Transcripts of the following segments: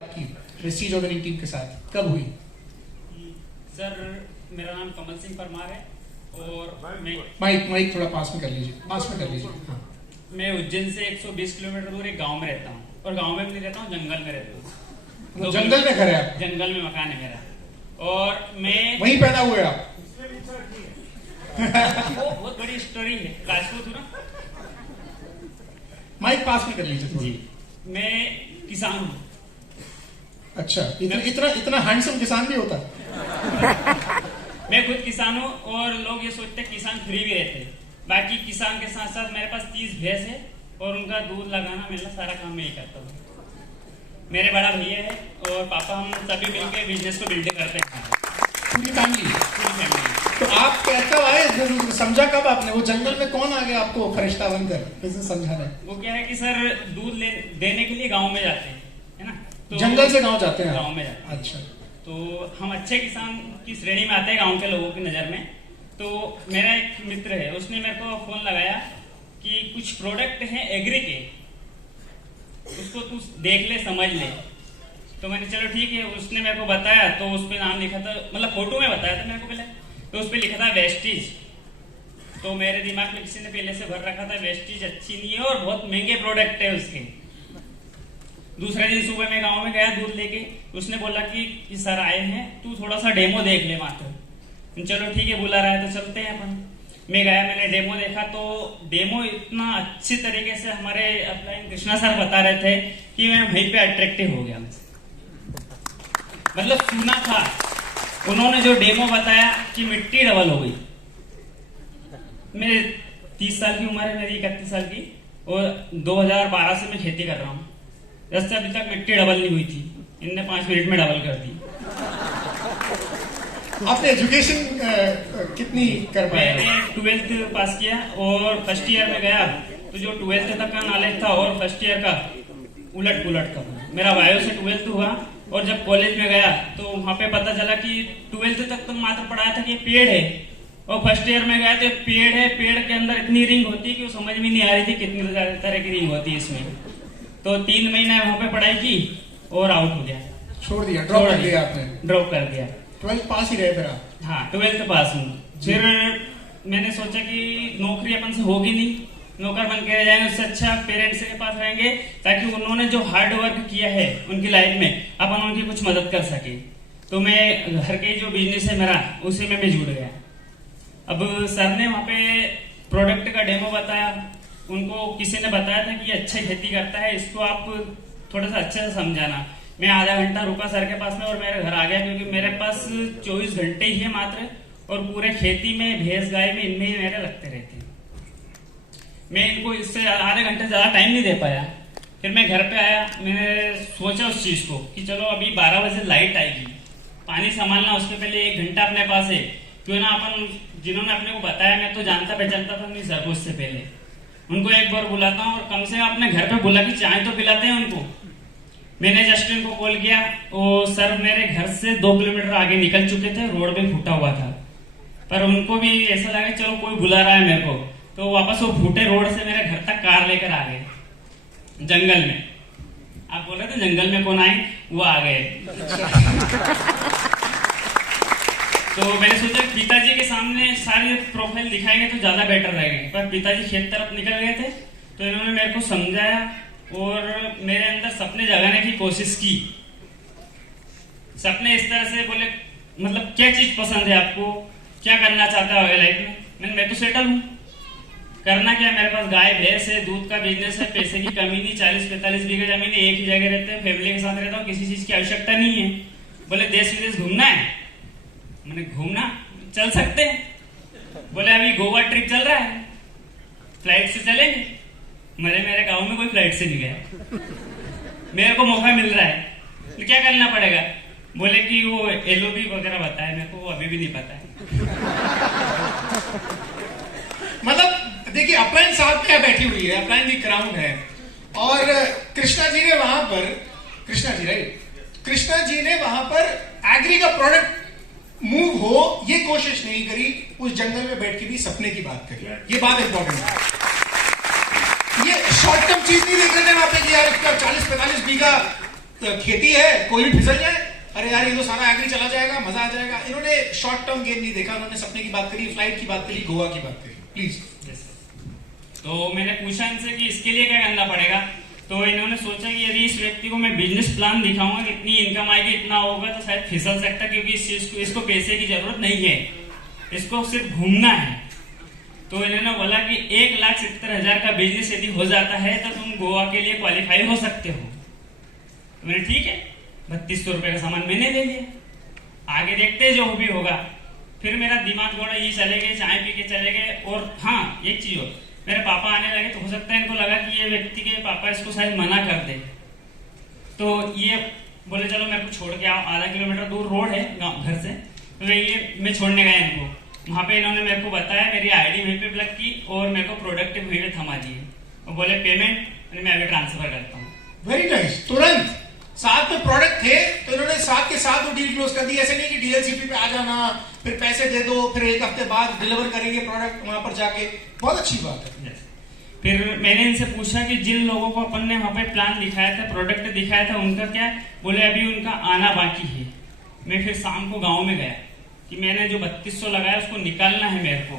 की Prestige organic team के साथ कब हुई? सर मेरा नाम कमल सिंह परमार है और मैं माइक थोड़ा पास में कर लीजिए। हाँ। मैं उज्जैन से 120 किलोमीटर दूर एक गांव में रहता हूँ और गांव में भी नहीं रहता हूँ, जंगल में रहता हूँ। तो जंगल में घर है आप? जंगल में मकान है मेरा और मैं वहीं पैदा हुए आप? वो बहुत बड़ी स्टोरी है, राजपूत हूँ ना। माइक पास में कर लीजिए थोड़ा। जी, मैं किसान हूँ। अच्छा, इतना हैंडसम किसान भी होता है? मैं खुद किसान हूँ और लोग ये सोचते हैं किसान फ्री भी रहते हैं। बाकी किसान के साथ साथ मेरे पास 30 भैंस है और उनका दूध लगाना मिलना सारा काम मैं ही करता हूँ। मेरे बड़ा भैया है और पापा, हम सभी मिलकर बिजनेस को बिल्ड करते हैं। पूरी फैमिली? पूरी फैमिली। तो आप कब आए, समझा कब आपने? वो जंगल में कौन आ गया आपको फरिश्ता बनकर बिजनेस समझाने? वो क्या है कि सर दूध देने के लिए गाँव में जाते हैं, है ना? तो जंगल से गाँव जाते हैं? गाँव में जाते हैं। अच्छा। तो हम अच्छे किसान की श्रेणी में आते हैं गांव के लोगों की नज़र में। तो मेरा एक मित्र है, उसने मेरे को फोन लगाया कि कुछ प्रोडक्ट हैं एग्री के, उसको तू देख ले, समझ ले। तो मैंने चलो ठीक है, उसने मेरे को बताया। तो उस पर नाम लिखा था, मतलब फोटो में बताया था मेरे को पहले, तो उस पर लिखा था वेस्टीज। तो मेरे दिमाग में किसी ने पहले से भर रखा था वेस्टीज अच्छी नहीं है और बहुत महंगे प्रोडक्ट है उसके। दूसरे दिन सुबह मैं गांव में गया दूध लेके, उसने बोला कि सर आए हैं, तू थोड़ा सा डेमो देख ले मात्र। चलो ठीक है, बुला रहा है तो चलते हैं अपन। मैं गया, मैंने डेमो देखा। तो डेमो इतना अच्छी तरीके से हमारे अपलाइन कृष्णा सर बता रहे थे कि मैं वहीं पे अट्रैक्टिव हो गया। मतलब सुना था, उन्होंने जो डेमो बताया कि मिट्टी डबल हो गई। मेरे 30 साल की उम्र है, मेरी 31 साल की, और 2012 से मैं खेती कर रहा हूँ। दस से अभी तक मिट्टी डबल नहीं हुई थी, इनने 5 मिनट में डबल कर दी। आपने एजुकेशन कितनी कर पाए? मैंने 12th पास किया और फर्स्ट ईयर में गया तो जो 12th तक का नॉलेज था और फर्स्ट ईयर का उलट पुलट का। मेरा बायो से 12th हुआ और जब कॉलेज में गया तो वहाँ पे पता चला कि 12th तक तो मात्र पढ़ाया था कि पेड़ है, और फर्स्ट ईयर में गया तो पेड़ है, पेड़ के अंदर इतनी रिंग होती है कि वो समझ में नहीं आ रही थी कितनी तरह की रिंग होती है इसमें। तो 3 महीने वहाँ पे पढ़ाई की और आउट हो गया, छोड़ दिया, ड्रॉप कर दिया आपने? ड्रॉप कर दिया। 12th पास ही रहे फिर आप? हाँ, 12th पास हूँ। फिर मैंने सोचा कि नौकरी अपन से होगी नहीं, नौकर बन के रह जाएंगे, उससे अच्छा पेरेंट्स के पास रहेंगे ताकि उन्होंने जो हार्ड वर्क किया है उनकी लाइफ में अपन उनकी कुछ मदद कर सके। तो मैं घर के जो बिजनेस है मेरा, उसी में मैं जुड़ गया। अब सर ने वहाँ पे प्रोडक्ट का डेमो बताया, उनको किसी ने बताया था कि अच्छी खेती करता है, इसको आप थोड़ा सा अच्छे से समझाना। मैं आधा घंटा रुका सर के पास में और मेरे घर आ गया, क्योंकि मेरे पास 24 घंटे ही है मात्र, और पूरे खेती में भैंस गाय में इनमें ही मेरे लगते रहते हैं। मैं इनको इससे आधे घंटे ज्यादा टाइम नहीं दे पाया। फिर मैं घर पे आया, मैंने सोचा उस चीज को कि चलो अभी 12 बजे लाइट आएगी, पानी संभालना, उसके पहले 1 घंटा अपने पास है, क्यों ना अपन जिन्होंने अपने को बताया, मैं तो जानता पहचानता था नहीं सर को, उससे पहले उनको एक बार बुलाता हूँ और कम से कम अपने घर पे बुला के चाय तो पिलाते हैं उनको। मैंने जस्टिन को कॉल किया, और सर मेरे घर से 2 किलोमीटर आगे निकल चुके थे, रोड पे फूटा हुआ था, पर उनको भी ऐसा लगा चलो कोई बुला रहा है मेरे को, तो वापस वो फूटे रोड से मेरे घर तक कार लेकर आ गए जंगल में। आप बोल रहे थे जंगल में कौन आए, वो आ गए। तो मैंने सोचा पिताजी के सामने सारी प्रोफाइल दिखाएंगे तो ज्यादा बेटर रहेगा, पर पिताजी खेत तरफ निकल गए थे। तो इन्होंने मेरे को समझाया और मेरे अंदर सपने जगाने की कोशिश की। सपने इस तरह से बोले, मतलब क्या चीज पसंद है आपको, क्या करना चाहता है लाइफ में? मैं तो सेटल हूँ, करना क्या, मेरे पास गाय भैंस है, दूध का बिजनेस है, पैसे की कमी नहीं, 40-45 बीघे जमीन, एक ही जगह रहते हैं, फैमिली के साथ रहता हूँ, किसी चीज की आवश्यकता नहीं है। बोले देश विदेश घूमना है? मैंने घूमना चल सकते हैं। बोले अभी गोवा ट्रिप चल रहा है, फ्लाइट से चलेंगे। मेरे गांव में कोई फ्लाइट से नहीं गया, मेरे को मौका मिल रहा है, तो क्या करना पड़ेगा? बोले कि वो LOB वगैरह बताया, मेरे को वो अभी भी नहीं पता है। मतलब देखिए, अपलाइन साहब क्या बैठी हुई है, अपलाइन दी क्राउन है, और कृष्णा जी ने वहां पर, कृष्णा जी ने वहां पर एग्री का प्रोडक्ट मूव हो ये कोशिश नहीं करी, उस जंगल में बैठ के भी सपने की बात करी। ये बात इंपॉर्टेंट है। ये शॉर्ट टर्म चीज नहीं देख रहे थे वहां पे कि यार इसका 40-45 बीघा खेती है, कोई भी फिसल जाए, अरे यार ये तो सारा एग्री चला जाएगा, मजा आ जाएगा। इन्होंने शॉर्ट टर्म गेम नहीं देखा, उन्होंने सपने की बात करी, फ्लाइट की बात करी, गोवा की बात करी। प्लीज। तो मैंने पूछा इनसे कि इसके लिए क्या करना पड़ेगा, तो इन्होंने सोचा कि यदि इस व्यक्ति को मैं बिजनेस प्लान दिखाऊंगा कि इतनी इनकम आएगी, इतना होगा, तो शायद फिसल सकता है, क्योंकि इस चीज को, इसको पैसे की जरूरत नहीं है, इसको सिर्फ घूमना है। तो इन्होंने बोला कि 1,70,000 का बिजनेस यदि हो जाता है तो तुम गोवा के लिए क्वालिफाई हो सकते हो। तो मैंने ठीक है, 3200 रुपए का सामान मैंने ले लिया, आगे देखते जो भी होगा। फिर मेरा दिमाग थोड़ा ये चले गए, चाय पी के चले गए। और हाँ, एक चीज और, मेरे पापा आने लगे तो हो सकता है इनको लगा कि ये व्यक्ति के पापा इसको शायद मना कर दे, तो ये बोले चलो मेरे को छोड़ के आओ, आधा किलोमीटर दूर रोड है घर से, तो ये मैं छोड़ने गया इनको। वहां पे इन्होंने मेरे को बताया, मेरी आईडी वहीं पे ब्लॉक की और मेरे को प्रोडक्ट वहीं पे थमा दिए और बोले पेमेंट मैं अभी ट्रांसफर करता हूँ। Very nice. तुरंत साथ में प्रोडक्ट थे तो इन्होंने साथ के साथ वो डील क्लोज कर दी। ऐसे नहीं कि डीएलसीपी पे आ जाना, फिर पैसे दे दो, फिर 1 हफ्ते बाद डिलीवर करेंगे प्रोडक्ट वहां पर जाके। बहुत अच्छी बात है। फिर मैंने इनसे पूछा कि जिन लोगों को अपन ने वहां पे प्लान दिखाया था, प्रोडक्ट दिखाया था, उनका क्या? बोले अभी उनका आना बाकी है। मैं फिर शाम को गांव में गया कि मैंने जो 3200 लगाया उसको निकालना है मेरे को।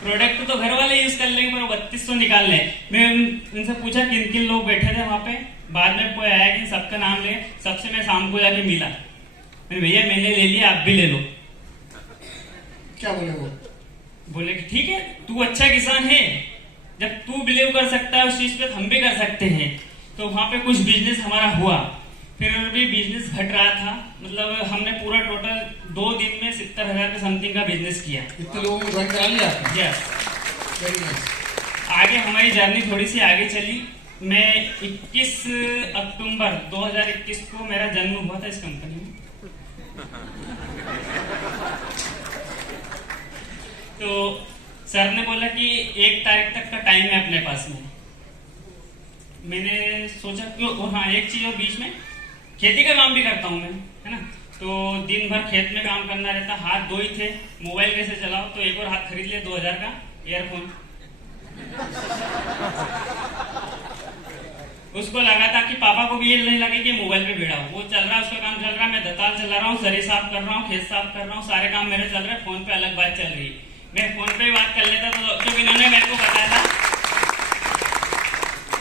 प्रोडक्ट तो घर वाले यूज कर लेंगे, पर 3200 निकालने। मैं उनसे पूछा किन किन लोग बैठे थे वहां पे, बाद में कोई आया कि सबका नाम ले, सबसे मैं शाम को जाके मिला, मैंने भैया मैंने ले लिया, आप भी ले लो। क्या बोले वो? बोले कि ठीक है, तू अच्छा किसान है, जब तू बिलीव कर सकता है उस चीज पे हम भी कर सकते हैं। तो वहां पे कुछ बिजनेस हमारा हुआ, फिर भी बिजनेस घट रहा था, मतलब हमने पूरा टोटल 2 दिन में 70,000 के समथिंग का बिजनेस किया। इतने लोगों को ज्वाइन करा लिया? यस। Very nice. आगे हमारी जर्नी थोड़ी सी आगे चली। मैं 21 अक्टूबर 2021 को मेरा जन्म हुआ था इस कंपनी में। तो सर ने बोला कि 1 तारीख तक का टाइम है अपने पास में। मैंने सोचा क्यों, और हाँ एक चीज और, बीच में खेती का काम भी करता हूँ मैं, है ना, तो दिन भर खेत में काम करना रहता, हाथ 2 ही थे, मोबाइल कैसे चलाओ, तो एक और हाथ खरीद लिया 2000 का ईयरफोन। उसको लगा था कि पापा को भी ये नहीं लगे कि मोबाइल पे भिड़ा हूँ, वो चल रहा है, उसका काम चल रहा है, मैं दताल चला रहा हूँ, सरी साफ कर रहा हूँ, खेत साफ कर रहा हूँ, सारे काम मेरे चल रहे हैं, फोन पे अलग बात चल रही है। मैं फोन पे बात कर लेता, तो जो इन्होंने मेरे को बताया था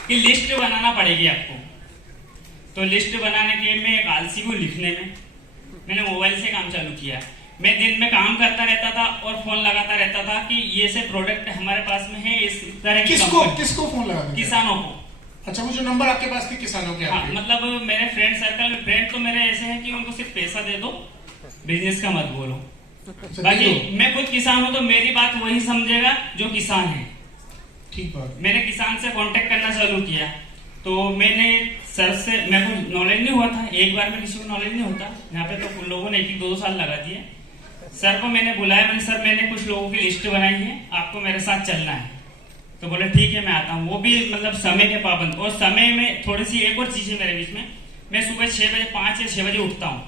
कि लिस्ट बनाना पड़ेगी आपको, तो लिस्ट बनाने के मैं एक आलसी को लिखने में मैंने मोबाइल से काम चालू किया। मैं दिन में काम करता रहता था और फोन लगाता रहता था कि ये से प्रोडक्ट हमारे पास में है, इस तरह की किसको फोन लगा? किसानों को। अच्छा, वो जो नंबर आपके पास थे किसानों के? हाँ, मतलब मेरे फ्रेंड सर्कल में, फ्रेंड तो मेरे ऐसे हैं कि उनको सिर्फ पैसा दे दो, बिजनेस का मत बोलो। बाकी मैं खुद किसान हूँ तो मेरी बात वही समझेगा जो किसान है। ठीक बात। मैंने किसान से कांटेक्ट करना चालू किया, तो मैंने सर से, मेरे को नॉलेज नहीं हुआ था, एक बार में किसी को नॉलेज नहीं होता, यहाँ पे तो लोगों ने 1-2 साल लगा दिए। सर को मैंने बुलाया, मैंने सर मैंने कुछ लोगों की लिस्ट बनाई है, आपको मेरे साथ चलना है। तो बोले ठीक है मैं आता हूँ। वो भी मतलब समय के पाबंद, और समय में थोड़ी सी एक और चीज है मेरे बीच में, मैं सुबह 6 बजे, 5 या 6 बजे उठता हूँ,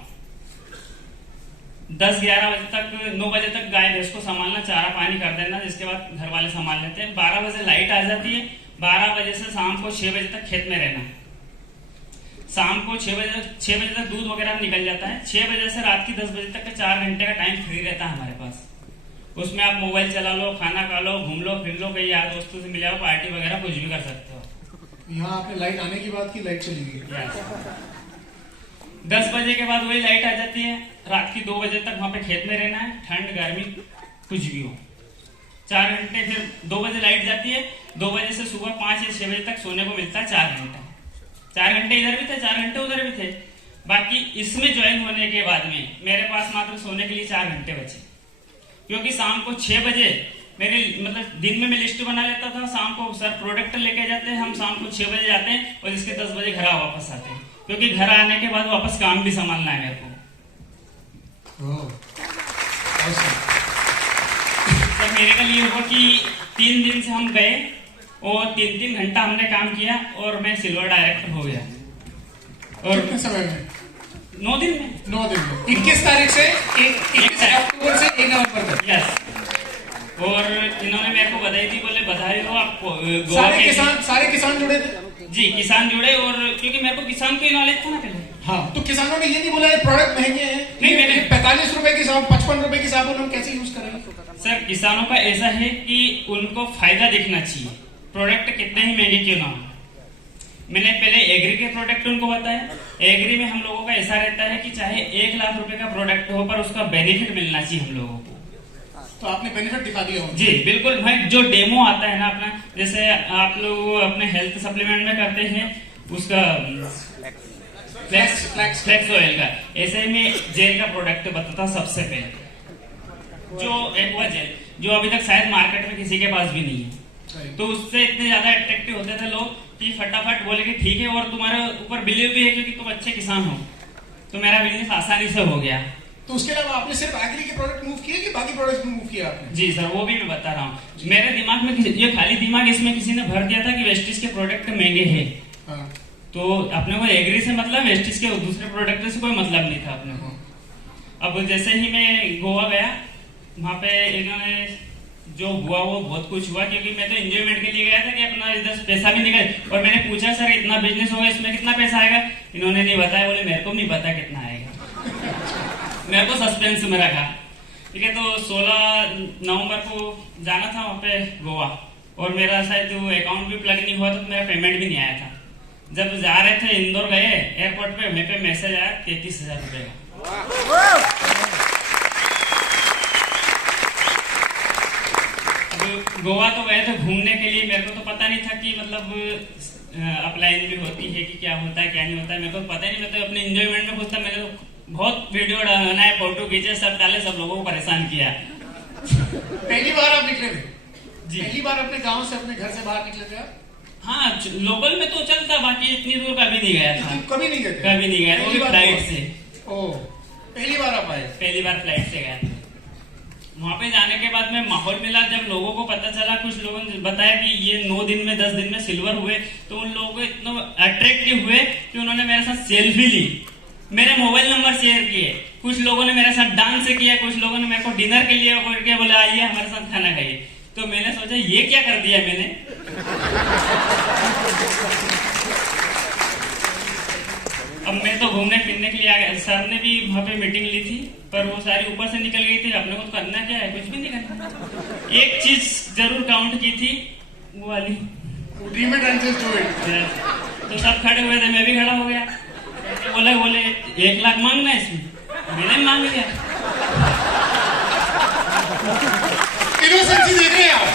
10-11 बजे तक, 9 बजे तक गाय भैंस को संभालना, चारा पानी कर देना, जिसके बाद घर वाले संभाल लेते हैं। 12 बजे लाइट आ जाती है, 12 बजे से शाम को 6 बजे तक खेत में रहना। शाम को 6 बजे तक दूध वगैरह निकल जाता है। 6 बजे से रात की 10 बजे तक का 4 घंटे का टाइम फ्री रहता है हमारे पास। उसमें आप मोबाइल चला लो, खाना खा लो, घूम लो, फिर लो, कहीं यार दोस्तों से मिल जाओ, पार्टी वगैरह कुछ भी कर सकते हो। यहाँ आपने लाइट आने की बात की, लाइट चली गई। 10 बजे के बाद वही लाइट आ जाती है, रात की 2 बजे तक वहां पे खेत में रहना है, ठंड गर्मी कुछ भी हो। 4 घंटे, फिर 2 बजे लाइट जाती है, 2 बजे से सुबह 5 या 6 बजे तक सोने को मिलता है 4 घंटा। 4 घंटे इधर भी थे, 4 घंटे उधर भी थे। बाकी इसमें ज्वाइन होने के बाद में मेरे पास मात्र सोने के लिए 4 घंटे बचे, क्योंकि शाम को 6 बजे मेरे, मतलब दिन में मैं लिस्ट बना लेता था, शाम को सर प्रोडक्ट लेके जाते हैं, हम शाम को 6 बजे जाते हैं और इसके 10 बजे घर वापस आते हैं, क्योंकि घर आने के बाद वापस काम भी संभालना है मेरे को। तो मेरे का ये हुआ कि 3 दिन से हम गए और 3-3 घंटा हमने काम किया और मैं सिल्वर डायरेक्टर हो गया। और कितने समय में? 9 दिन में। 9 दिन में 21 तारीख से 21 अक्टूबर से 1 नवंबर तक। यस। और इन्होंने मेरे को बधाई दी, बोले बधाई हो आपको। सारे किसान जुड़े थे? जी किसान जुड़े, और क्योंकि मेरे को किसान की नॉलेज था ना पहले। हाँ, तो किसानों ने ये नहीं बोला ये प्रोडक्ट महंगे हैं, नहीं, मैंने 45 रुपए के साबुन 55 रुपए के साबुन हम कैसे यूज करेंगे? सर किसानों का ऐसा है कि उनको फायदा दिखना चाहिए, प्रोडक्ट कितने ही महंगे क्यों ना हो। मैंने पहले एग्री के प्रोडक्ट उनको बताया। एग्री में हम लोगों का ऐसा रहता है कि चाहे 1 लाख रुपए का प्रोडक्ट हो पर उसका बेनिफिट मिलना चाहिए हम लोगों को। तो आपने बेनिफिट दिखा दिया उनको। जी बिल्कुल भाई, जो डेमो आता है ना अपना, जैसे आप लोग अपने हेल्थ सप्लीमेंट में करते हैं उसका फ्लेक्स ऑयल का, ऐसे में जेल का प्रोडक्ट बताता सबसे पहले, जो एक्वा जेल, जो अभी तक शायद मार्केट में किसी के पास भी नहीं है। तो उससे इतने ज्यादा अट्रैक्टिव होते थे लोग कि फटाफट बोले कि ठीक है, और तुम्हारे ऊपर बिलीव भी है क्योंकि तुम अच्छे किसान हो, तो मेरा बिजनेस आसानी से हो गया। तो उसके अलावा आपने सिर्फ एग्री के प्रोडक्ट मूव किए कि बाकी प्रोडक्ट्स भी मूव किया आपने? जी सर, वो भी मैं बता रहा हूँ। मेरे दिमाग में ये खाली दिमाग इसमें किसी ने भर दिया था कि वेस्टिज के प्रोडक्ट महंगे हैं। हाँ। तो अपने को एग्री से मतलब, वेस्टिज के दूसरे प्रोडक्ट से कोई मतलब नहीं था अपने को। अब जैसे ही मैं गोवा गया, वहां पे इन्होंने जो हुआ वो बहुत कुछ हुआ, क्योंकि मैं तो एंजॉयमेंट के लिए गया था कि अपना इधर पैसा भी निकले। और मैंने पूछा सर इतना बिजनेस होगा, इसमें कितना पैसा आएगा? इन्होंने नहीं बताया, बोले मेरे को नहीं पता कितना आएगा। मेरे को सस्पेंस में रखा। ठीक है, तो 16 नवंबर को जाना था वहां पे गोवा, और मेरा शायद अकाउंट भी प्लग नहीं हुआ, तो मेरा पेमेंट भी नहीं आया था। जब जा रहे थे इंदौर गए एयरपोर्ट पे, मेरे पे मैसेज आया 33,000 रुपए का। अब गोवा तो गए थे घूमने के लिए, मेरे को तो पता नहीं था कि मतलब अपलाइन भी होती है कि क्या होता है क्या नहीं होता है, मेरे को पता ही नहीं। मैं तो अपने एंजॉयमेंट में खुश था। मैंने तो बहुत वीडियो बनाए, फोटो खींचे, सब डाले, सब लोगों को परेशान किया। पहली बार आप निकले थे? जी पहली बार अपने गांव से, अपने घर से बाहर निकले थे आप? हाँ, लोकल में तो चलता, बाकी इतनी दूर कभी नहीं गया था। कभी नहीं गए थे? कभी नहीं गया, वो भी फ्लाइट से। ओह, पहली बार आप आए? पहली बार फ्लाइट से गया। वहां पे जाने के बाद में माहौल मिला, जब लोगों को पता चला, कुछ लोगों ने बताया कि ये 9 दिन में 10 दिन में सिल्वर हुए, तो उन लोगों को इतना अट्रैक्टिव हुए कि उन्होंने मेरे साथ सेल्फी ली, मेरे मोबाइल नंबर शेयर किए, कुछ लोगों ने मेरे साथ डांस किया, कुछ लोगों ने मेरे को डिनर के लिए किया, बोले आइए हमारे साथ खाना खाइए। तो मैंने सोचा ये क्या कर दिया मैंने। अब मैं तो घूमने फिरने के लिए आ गया। सर ने भी वहां पे मीटिंग ली थी, पर वो सारी ऊपर से निकल गई थी। अपने को तो करना क्या है, कुछ भी नहीं करना। एक चीज जरूर काउंट की थी, वो वाली dream it and just do it. तो सब खड़े हुए थे, मैं भी खड़ा हो गया। बोले 1 लाख मांगना है इसमें, मैंने मांग लिया। इनोसेंसी देख रहे हैं आप,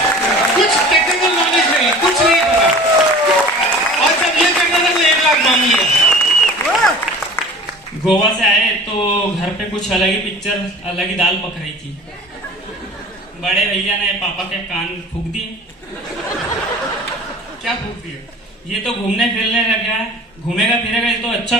कुछ टेक्निकल नॉलेज नहीं, कुछ नहीं पता, और जब ये करना था तो 1 लाख मांग लिया। गोवा से आए तो घर पे कुछ अलग ही पिक्चर, अलग ही दाल पक रही थी। बड़े भैया ने पापा के कान फूक दिए। क्या फूक दिया? ये तो घूमने फिरने लग गया, घूमेगा फिरेगा, ये तो अच्छा